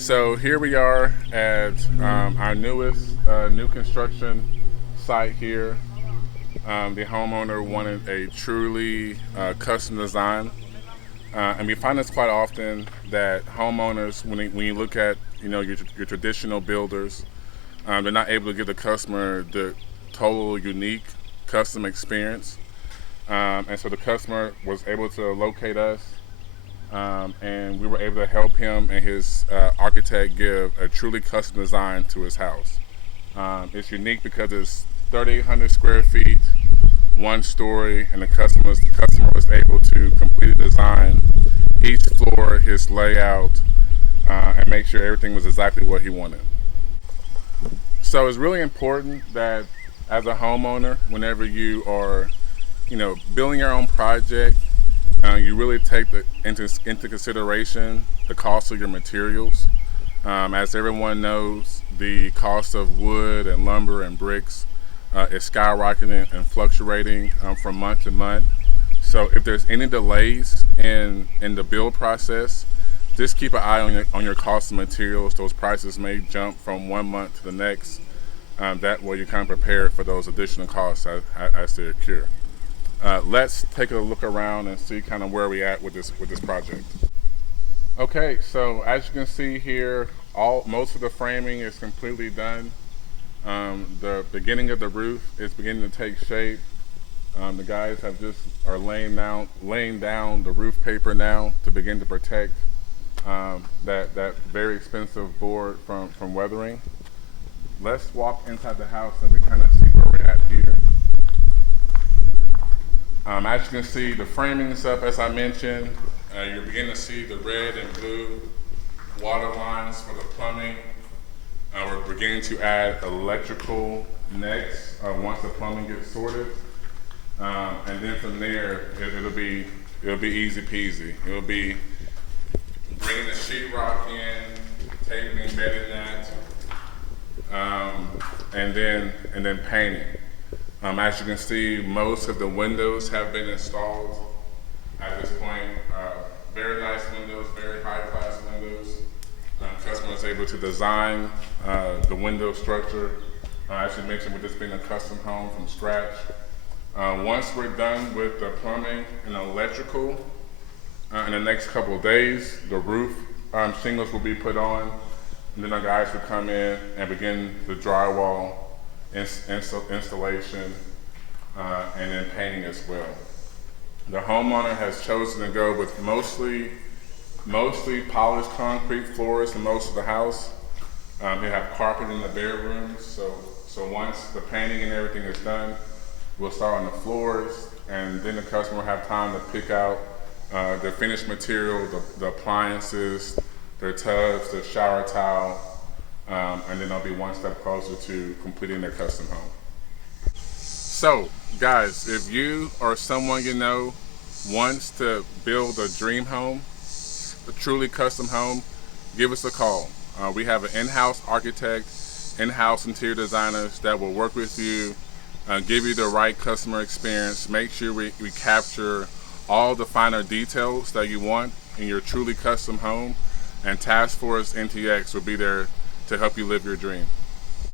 So here we are at our newest new construction site here. The homeowner wanted a truly custom design, and we find this quite often that homeowners, when you look at your traditional builders, they're not able to give the customer the total unique custom experience, and so the customer was able to locate us, and we were able to help him and his architect give a truly custom design to his house. It's unique because it's 3,800 square feet, one story, and the customer was able to completely design each floor, his layout, and make sure everything was exactly what he wanted. So it's really important that as a homeowner, whenever you are, building your own project, you really take into consideration the cost of your materials. As everyone knows, the cost of wood and lumber and bricks is skyrocketing and fluctuating from month to month. So if there's any delays in the build process, just keep an eye on your cost of materials. Those prices may jump from one month to the next. That way you're kind of prepared for those additional costs as they occur. Let's take a look around and see kind of where we at with this project. Okay, so as you can see here, most of the framing is completely done. The beginning of the roof is beginning to take shape. The guys are laying down the roof paper now to begin to protect that very expensive board from weathering. Let's walk inside the house and we kind of see where we're at here. As you can see, the framing is up, as I mentioned. You're beginning to see the red and blue water lines for the plumbing. We're beginning to add electrical next once the plumbing gets sorted. And then from there, it'll be easy peasy. It'll be bringing the sheetrock in, taping and embedding that, and then painting. As you can see, most of the windows have been installed at this point. Very nice windows, very high class windows. Customer was able to design the window structure. As you mentioned, with this being a custom home from scratch. Once we're done with the plumbing and electrical, in the next couple of days, the roof shingles will be put on, and then our guys will come in and begin the drywall installation and then painting as well. The homeowner has chosen to go with mostly polished concrete floors in most of the house. They have carpet in the bedrooms, so once the painting and everything is done, we'll start on the floors, and then the customer will have time to pick out their finished material, the appliances, their tubs, their shower towel, and then they'll be one step closer to completing their custom home. So, guys, if you or someone you know wants to build a dream home, a truly custom home, give us a call. We have an in-house architect, in-house interior designers that will work with you, give you the right customer experience, make sure we capture all the finer details that you want in your truly custom home, and Task Force NTX will be there to help you live your dream.